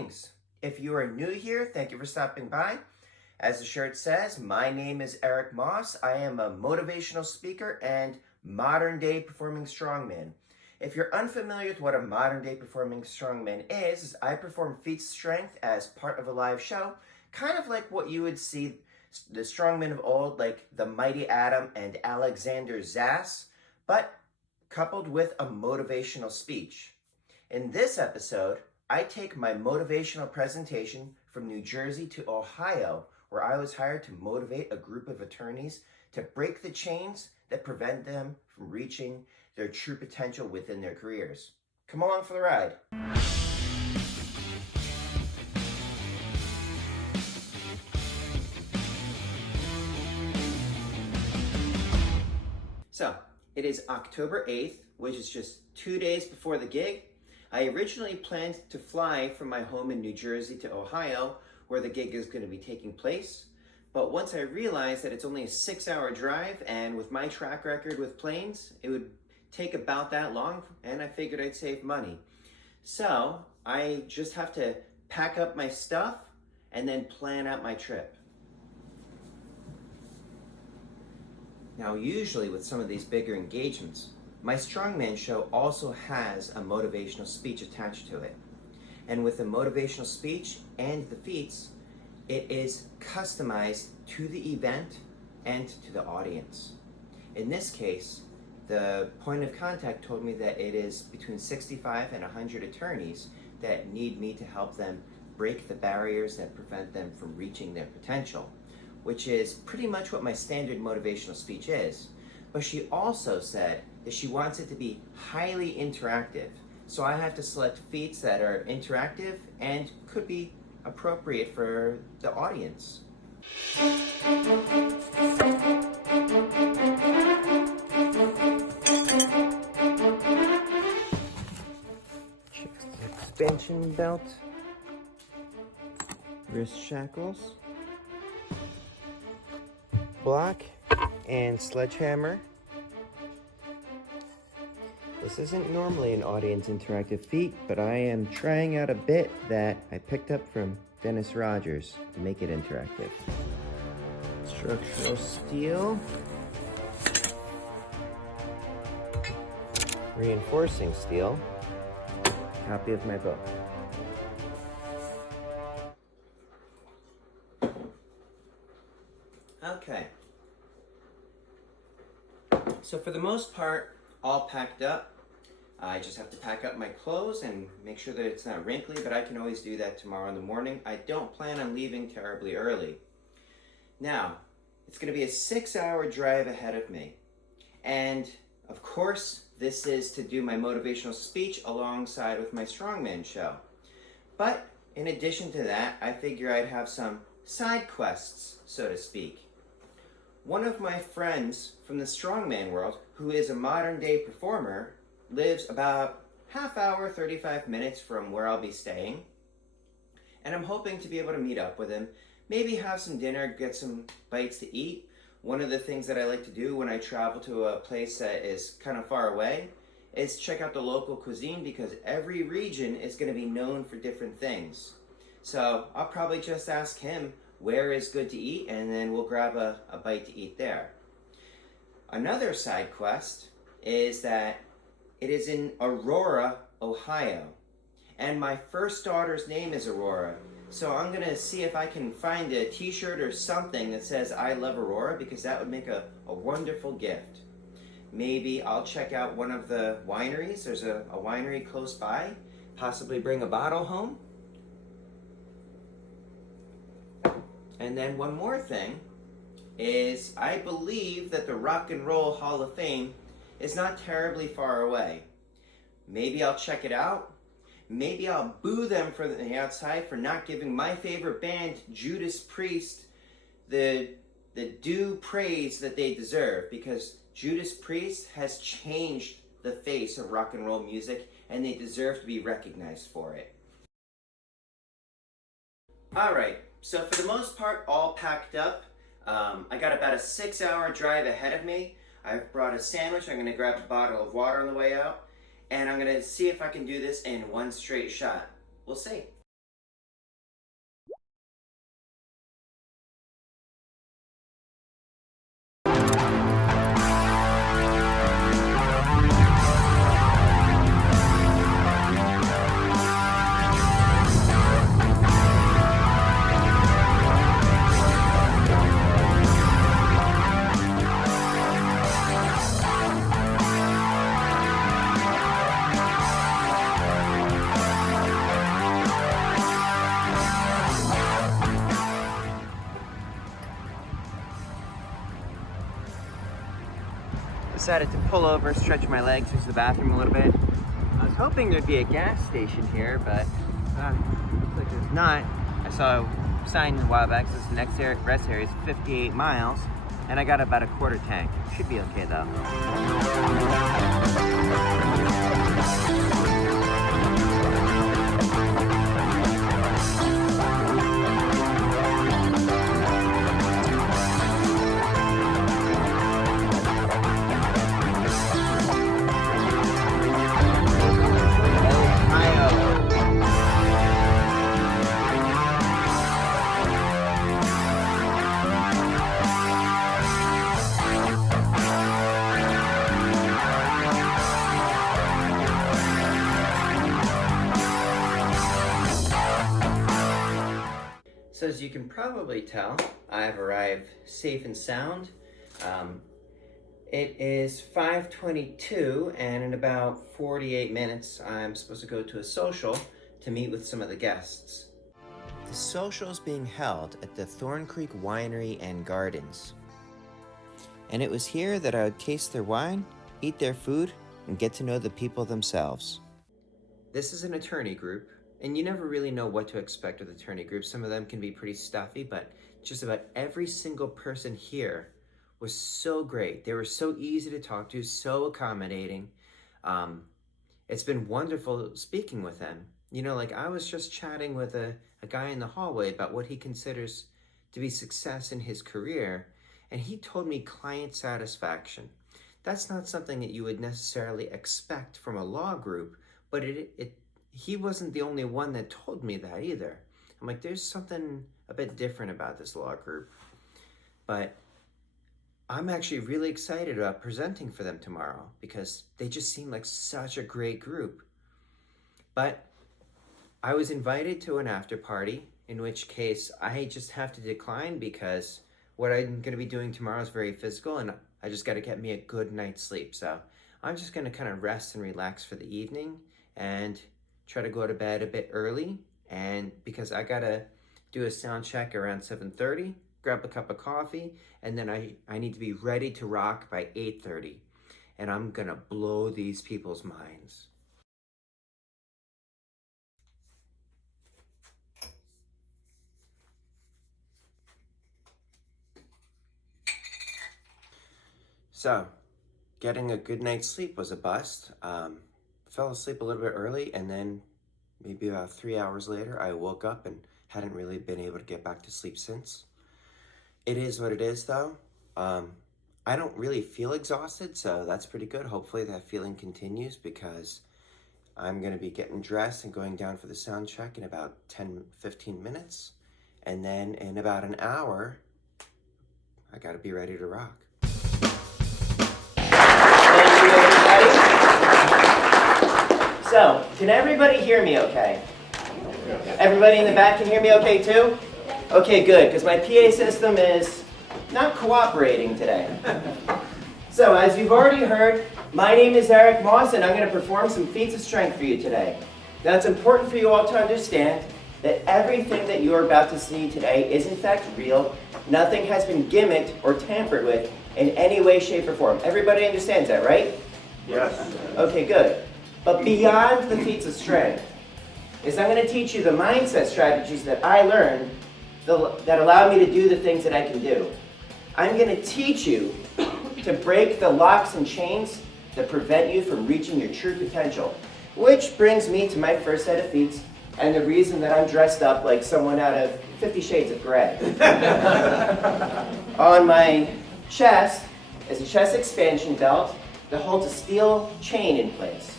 Greetings! If you are new here, thank you for stopping by. As the shirt says, my name is Eric Moss. I am a motivational speaker and modern-day performing strongman. If you're unfamiliar with what a modern-day performing strongman is, I perform feats strength as part of a live show, kind of like what you would see the strongmen of old, like the Mighty Atom and Alexander Zass, but coupled with a motivational speech. In this episode, I take my motivational presentation from New Jersey to Ohio, where I was hired to motivate a group of attorneys to break the chains that prevent them from reaching their true potential within their careers. Come along for the ride. So, it is October 8th, which is just 2 days before the gig. I originally planned to fly from my home in New Jersey to Ohio, where the gig is going to be taking place. But once I realized that it's only a 6-hour drive, and with my track record with planes, it would take about that long, and I figured I'd save money. So I just have to pack up my stuff and then plan out my trip. Now, usually with some of these bigger engagements, my Strongman show also has a motivational speech attached to it. And with the motivational speech and the feats, it is customized to the event and to the audience. In this case, the point of contact told me that it is between 65 and 100 attorneys that need me to help them break the barriers that prevent them from reaching their potential, which is pretty much what my standard motivational speech is. But she also said that she wants it to be highly interactive. So I have to select feats that are interactive and could be appropriate for the audience. Chest expansion belt, wrist shackles, block and sledgehammer. This isn't normally an audience interactive feat, but I am trying out a bit that I picked up from Dennis Rogers to make it interactive. Structural steel. Reinforcing steel. Copy of my book. Okay. So for the most part, all packed up. I just have to pack up my clothes and make sure that it's not wrinkly, but I can always do that tomorrow in the morning. I don't plan on leaving terribly early. Now, it's going to be a 6-hour drive ahead of me. And of course, this is to do my motivational speech alongside with my Strongman show. But in addition to that, I figure I'd have some side quests, so to speak. One of my friends from the Strongman world, who is a modern day performer, lives about half hour, 35 minutes from where I'll be staying. And I'm hoping to be able to meet up with him, maybe have some dinner, get some bites to eat. One of the things that I like to do when I travel to a place that is kind of far away is check out the local cuisine, because every region is going to be known for different things. So I'll probably just ask him where is good to eat, and then we'll grab a bite to eat there. Another side quest is that it is in Aurora, Ohio. And my first daughter's name is Aurora. So I'm gonna see if I can find a t-shirt or something that says I love Aurora, because that would make a wonderful gift. Maybe I'll check out one of the wineries. There's a winery close by. Possibly bring a bottle home. And then one more thing is I believe that the Rock and Roll Hall of Fame is not terribly far away. Maybe I'll check it out. Maybe I'll boo them from the outside for not giving my favorite band, Judas Priest, the due praise that they deserve, because Judas Priest has changed the face of rock and roll music, and they deserve to be recognized for it. All right, so for the most part, all packed up. I got about a 6-hour drive ahead of me. I've brought a sandwich. I'm gonna grab a bottle of water on the way out, and I'm gonna see if I can do this in one straight shot. We'll see. Decided to pull over, stretch my legs, use the bathroom a little bit. I was hoping there'd be a gas station here, but looks like there's not. I saw a sign a while back, says the next rest area is 58 miles, and I got about a quarter tank. Should be okay though. So as you can probably tell, I've arrived safe and sound. It is 5:22, and in about 48 minutes, I'm supposed to go to a social to meet with some of the guests. The social is being held at the Thorn Creek Winery and Gardens. And it was here that I would taste their wine, eat their food, and get to know the people themselves. This is an attorney group. And you never really know what to expect with attorney groups. Some of them can be pretty stuffy, but just about every single person here was so great. They were so easy to talk to, so accommodating. It's been wonderful speaking with them. You know, like I was just chatting with a guy in the hallway about what he considers to be success in his career, and he told me client satisfaction. That's not something that you would necessarily expect from a law group, but he wasn't the only one that told me that either. I'm like, there's something a bit different about this law group. But I'm actually really excited about presenting for them tomorrow because they just seem like such a great group. But I was invited to an after party, in which case I just have to decline because what I'm going to be doing tomorrow is very physical and I just got to get me a good night's sleep. So I'm just going to kind of rest and relax for the evening and try to go to bed a bit early, and because I gotta do a sound check around 7:30, grab a cup of coffee, and then I need to be ready to rock by 8:30, and I'm gonna blow these people's minds. So, getting a good night's sleep was a bust. Fell asleep a little bit early, and then maybe about 3 hours later, I woke up and hadn't really been able to get back to sleep since. It is what it is, though. I don't really feel exhausted, so that's pretty good. Hopefully that feeling continues because I'm going to be getting dressed and going down for the sound check in about 10-15 minutes. And then in about an hour, I got to be ready to rock. Thank you, everybody. So, can everybody hear me okay? Everybody in the back can hear me okay too? Okay, good, because my PA system is not cooperating today. So, as you've already heard, my name is Eric Moss, and I'm going to perform some feats of strength for you today. Now, it's important for you all to understand that everything that you are about to see today is in fact real. Nothing has been gimmicked or tampered with in any way, shape, or form. Everybody understands that, right? Yes. Okay, good. But beyond the feats of strength is I'm going to teach you the mindset strategies that I learned that allow me to do the things that I can do. I'm going to teach you to break the locks and chains that prevent you from reaching your true potential. Which brings me to my first set of feats and the reason that I'm dressed up like someone out of 50 Shades of Grey. On my chest is a chest expansion belt that holds a steel chain in place.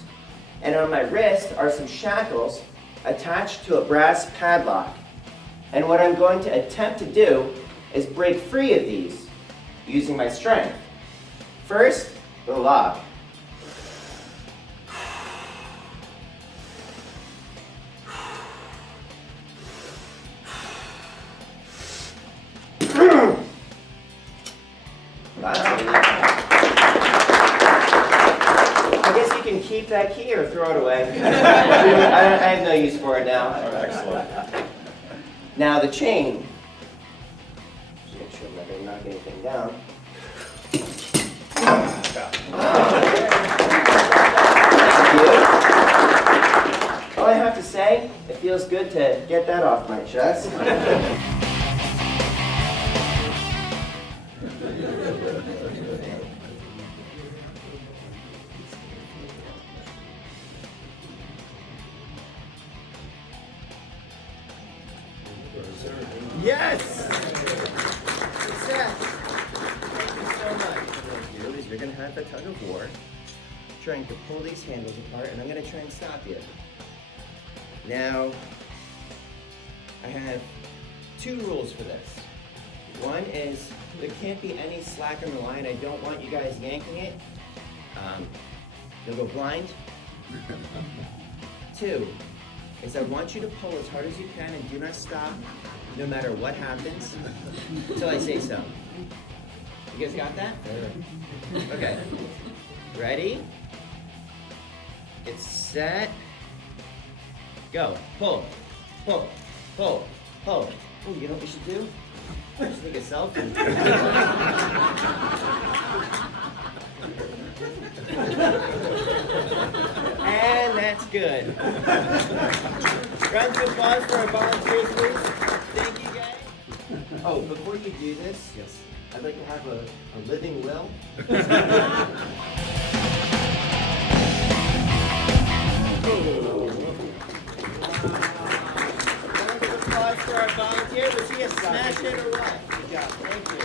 And on my wrist are some shackles attached to a brass padlock. And what I'm going to attempt to do is break free of these using my strength. First, the lock. I guess you can keep that key or throw it away. I have no use for it now. Excellent. Now the chain. Just make sure I'm not going to knock anything down. okay? It feels good to get that off my chest. Yes! Success! Thank you so much. What you're going to do is you're going to have a tug of war, trying to pull these handles apart, and I'm going to try and stop you. Now, I have 2 rules for this. One is there can't be any slack on the line. I don't want you guys yanking it. You'll go blind. 2 is I want you to pull as hard as you can and do not stop, no matter what happens, until I say so. You guys got that? Okay. Ready? Get set. Go. Pull. Pull. Pull. Pull. Oh, you know what we should do? Just take a selfie. And that's good. Round of applause for our volunteers, please. Thank you, guys. Oh, before you do this, yes, I'd like to have a living will. Round of applause for our volunteer. Was he a smash hit or what? Good job. Thank you.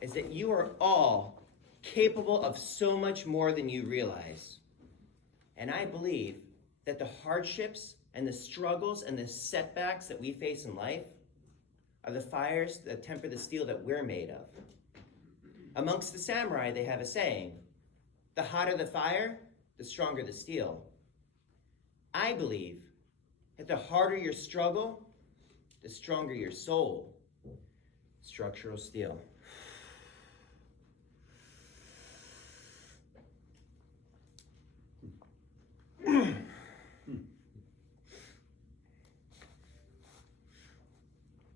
Is that you are all capable of so much more than you realize. And I believe that the hardships and the struggles and the setbacks that we face in life are the fires that temper the steel that we're made of. Amongst the samurai, they have a saying, the hotter the fire, the stronger the steel. I believe that the harder your struggle, the stronger your soul. Structural steel.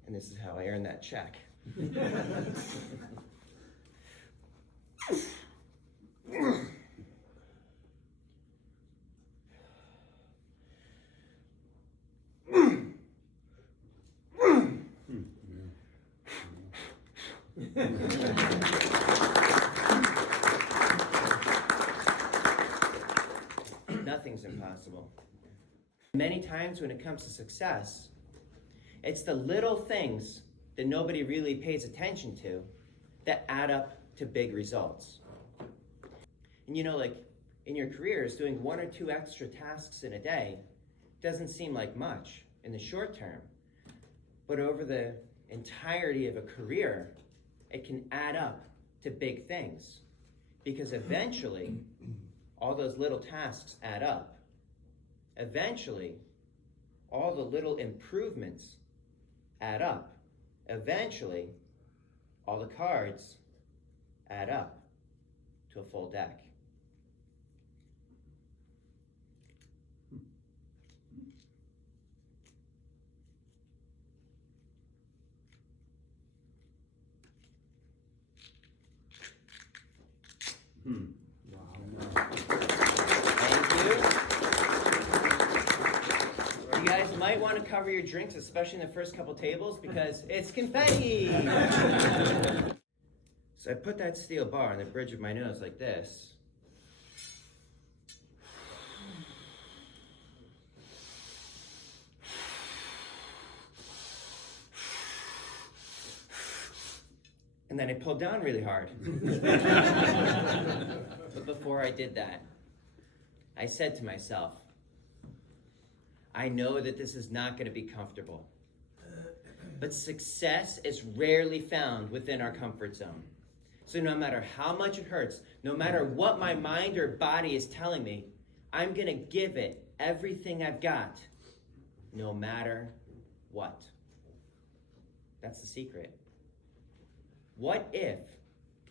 And this is how I earn that check. Nothing's impossible. Many times when it comes to success, it's the little things that nobody really pays attention to that add up to big results. And you know, like in your careers, doing 1 or 2 extra tasks in a day doesn't seem like much in the short term, but over the entirety of a career, it can add up to big things, because eventually all those little tasks add up. Eventually, all the little improvements add up. Eventually, all the cards add up to a full deck. You guys might want to cover your drinks, especially in the first couple tables, because it's confetti. So I put that steel bar on the bridge of my nose like this. And then I pulled down really hard. But before I did that, I said to myself, I know that this is not going to be comfortable, but success is rarely found within our comfort zone. So no matter how much it hurts, no matter what my mind or body is telling me, I'm going to give it everything I've got, no matter what. That's the secret. What if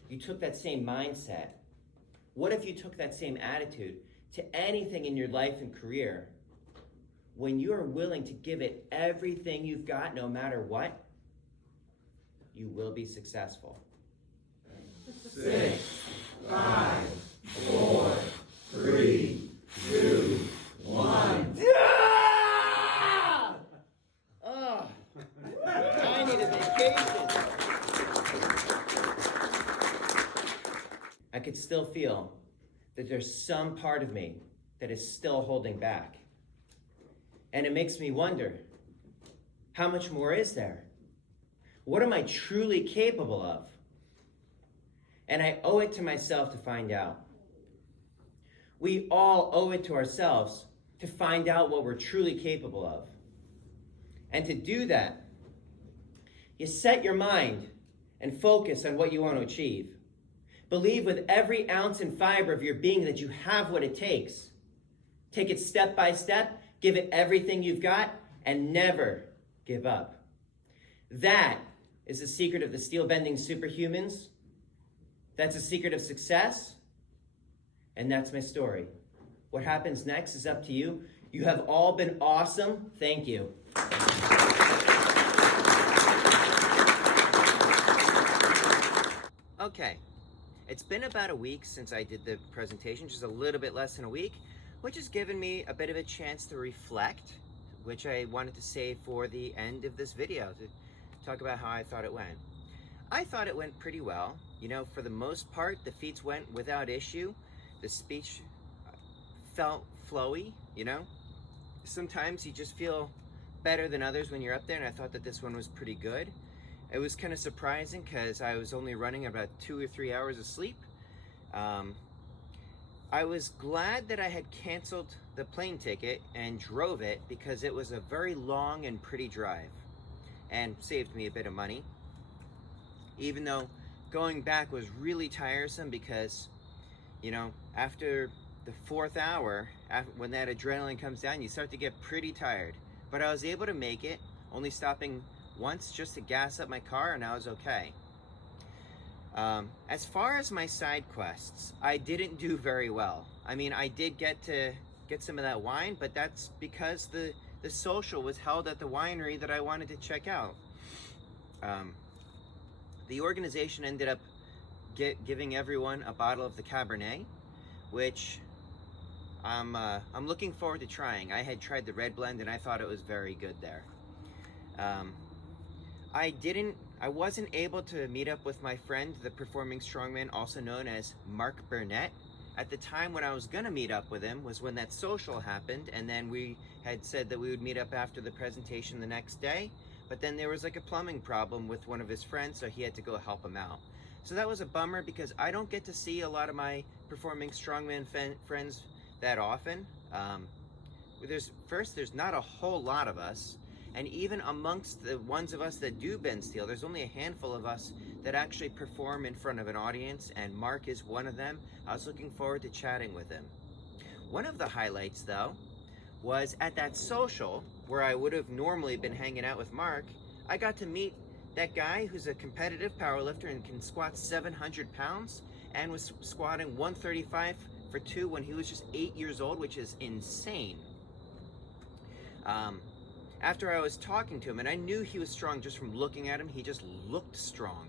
you took that same mindset? What if you took that same attitude to anything in your life and career? When you are willing to give it everything you've got, no matter what, you will be successful. 6, 5, 4, 3, 2, 1. Ah! Oh, I need a vacation. I could still feel that there's some part of me that is still holding back. And it makes me wonder, how much more is there? What am I truly capable of? And I owe it to myself to find out. We all owe it to ourselves to find out what we're truly capable of. And to do that, you set your mind and focus on what you want to achieve. Believe with every ounce and fiber of your being that you have what it takes. Take it step by step, give it everything you've got, and never give up. That is the secret of the steel-bending superhumans. That's the secret of success. And that's my story. What happens next is up to you. You have all been awesome. Thank you. Okay, it's been about a week since I did the presentation, just a little bit less than a week, which has given me a bit of a chance to reflect, which I wanted to save for the end of this video to talk about how I thought it went. I thought it went pretty well. You know, for the most part, the feats went without issue. The speech felt flowy, you know? Sometimes you just feel better than others when you're up there, and I thought that this one was pretty good. It was kind of surprising because I was only running about 2 or 3 hours of sleep. I was glad that I had canceled the plane ticket and drove it because it was a very long and pretty drive and saved me a bit of money. Even though going back was really tiresome because, you know, after the 4th hour, when that adrenaline comes down, you start to get pretty tired. But I was able to make it, only stopping once just to gas up my car, and I was okay. As far as my side quests, I didn't do very well. I mean, I did get some of that wine, but that's because the social was held at the winery that I wanted to check out. The organization ended up giving everyone a bottle of the Cabernet, which I'm looking forward to trying. I had tried the red blend and I thought it was very good there. I wasn't able to meet up with my friend, the performing strongman, also known as Mark Burnett. At the time when I was gonna meet up with him was when that social happened, and then we had said that we would meet up after the presentation the next day, but then there was like a plumbing problem with one of his friends, so he had to go help him out. So that was a bummer because I don't get to see a lot of my performing strongman friends that often. There's not a whole lot of us. And even amongst the ones of us that do bend steel, there's only a handful of us that actually perform in front of an audience, and Mark is one of them. I was looking forward to chatting with him. One of the highlights, though, was at that social where I would have normally been hanging out with Mark. I got to meet that guy who's a competitive powerlifter and can squat 700 pounds and was squatting 135 for 2 when he was just 8 years old, which is insane. After I was talking to him, and I knew he was strong just from looking at him, he just looked strong.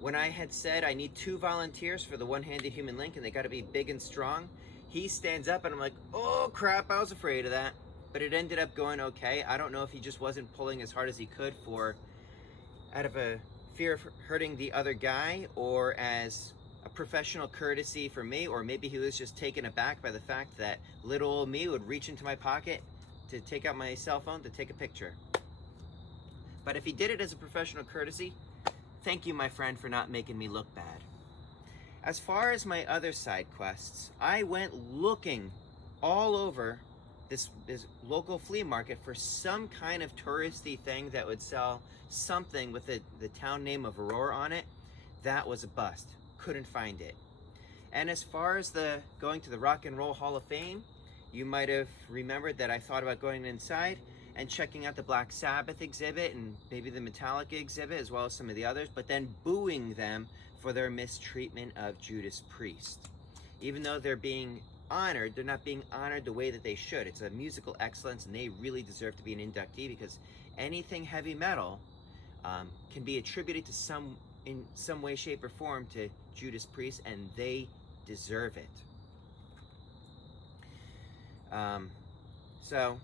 When I had said I need 2 volunteers for the one-handed human link and they gotta be big and strong, he stands up and I'm like, oh crap, I was afraid of that. But it ended up going okay. I don't know if he just wasn't pulling as hard as he could out of a fear of hurting the other guy, or as a professional courtesy for me, or maybe he was just taken aback by the fact that little old me would reach into my pocket to take out my cell phone to take a picture. But if he did it as a professional courtesy, thank you, my friend, for not making me look bad. As far as my other side quests, I went looking all over this local flea market for some kind of touristy thing that would sell something with the town name of Aurora on it. That was a bust. Couldn't find it. And as far as going to the Rock and Roll Hall of Fame, you might have remembered that I thought about going inside and checking out the Black Sabbath exhibit and maybe the Metallica exhibit, as well as some of the others, but then booing them for their mistreatment of Judas Priest. Even though they're being honored, they're not being honored the way that they should. It's a musical excellence, and they really deserve to be an inductee, because anything heavy metal can be attributed to in some way, shape, or form to Judas Priest, and they deserve it. So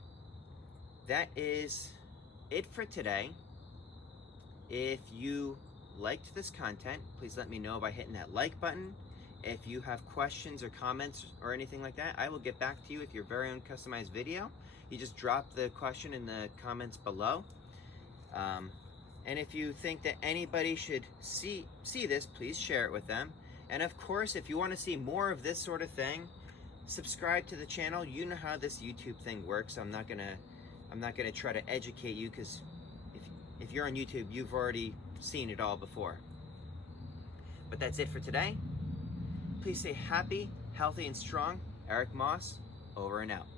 that is it for today. If you liked this content, please let me know by hitting that like button. If you have questions or comments or anything like that, I will get back to you with your very own customized video. You just drop the question in the comments below. And if you think that anybody should see this, please share it with them. And of course, if you want to see more of this sort of thing, subscribe to the channel. You know how this YouTube thing works. I'm not gonna try to educate you, because if you're on YouTube, you've already seen it all before. But that's it for today. Please stay happy, healthy, and strong. Eric Moss, over and out.